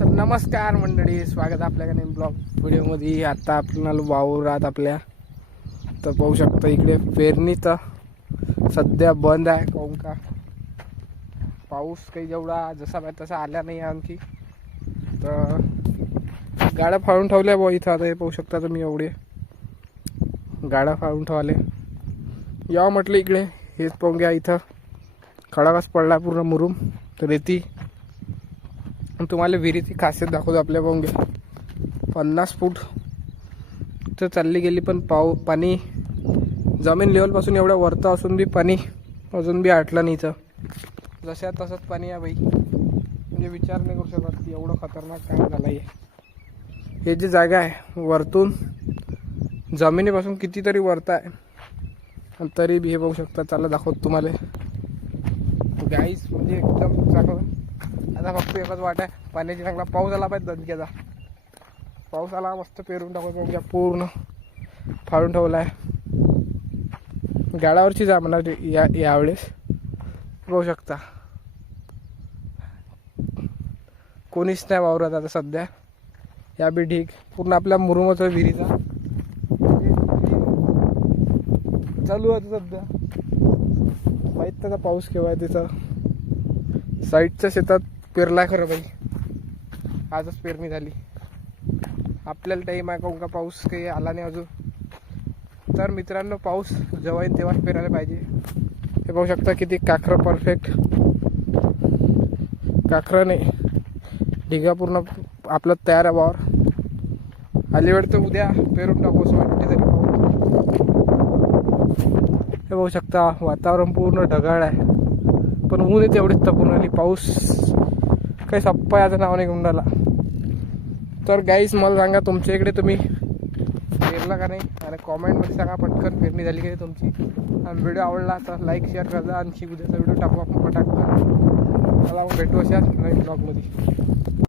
तर नमस्कार मंडळी स्वागत आहे आपल्या काही ब्लॉग व्हिडिओमध्ये. आता आपल्याला वावरात आपल्या. तर पाहू शकता इकडे पेरणी तर सध्या बंद आहे काहून का पाऊस काही जेवढा जसा पाहिजे तसा आला नाही आणखी. तर गाड्या फाळून ठेवल्या बुवा इथं. आता हे पाहू शकता तुम्ही एवढे. गाड्या फाळून ठेवले यावं म्हटलं इकडे. हेच पाहून घ्या इथं. खडाकाच पडला पूर्ण मुरूम. तर रेती तुम्हाला विहिरीची खासियत दाखवतो आपल्या पाहून पन्नास फूट तर चालली गेली पण पाऊ पाणी जमीन लेवलपासून एवढ्या वरतं असून बी पाणी अजून बी आटलं नाही तर जशा तसंच पाणी आहे बाई. म्हणजे विचार नाही करू शकत की एवढं खतरनाक काय झालं आहे हे जी जागा आहे वरतून जमिनीपासून कितीतरी वरता आहे. तरी बी हे बघू शकता चला दाखवत तुम्हाला. गाईस म्हणजे एकदम चांगलं. आता फक्त एकच वाट आहे. पाण्याची चांगला पाऊस आला पाहिजे दणक्याचा. पाऊस आला मस्त पेरून टाकू म्हणजे पूर्ण फाडून ठेवला आहे गाडावरची जा म्हणा या यावेळेस. बघू शकता. कोणीच नाही वावरत आता सध्या. या बी ठीक पूर्ण आपल्या मुरुमाचा विहिरीचा. चालू आहे आता सध्या. माहीत त्याचा पाऊस केव्हा आहे तिथं. साईडच्या शेतात पेरला खरं बाई. आजच पेरणी झाली. आपल्याला टाईम आहे का पाऊस काही आला नाही अजून? तर मित्रांनो पाऊस जेव्हा येईल तेव्हाच पेरायला पाहिजे. हे पाहू शकता किती काखरं परफेक्ट काखरं नाही. ढिगा पूर्ण आपलं तयार आहे वावर. अलीवेळ तर उद्या पेरून टाकू असं वाटते तरी पाऊस. हे बघू शकता वातावरण पूर्ण ढगाळ आहे. पण ऊन येते एवढीच तपून आली पाऊस काही सप्पा याचं नाव नाही गुंडाला. तर गाईस मला सांगा तुमच्या इकडे तुम्ही पेरला का नाही? आणि कॉमेंटमध्ये सांगा पटकन पेरणी झाली की नाही तुमची. आणि व्हिडिओ आवडला तर लाईक शेअर करा. आणखी उद्याचा व्हिडिओ टाकू आपण पटाक मला भेटू अशा नवीन ब्लॉगमध्ये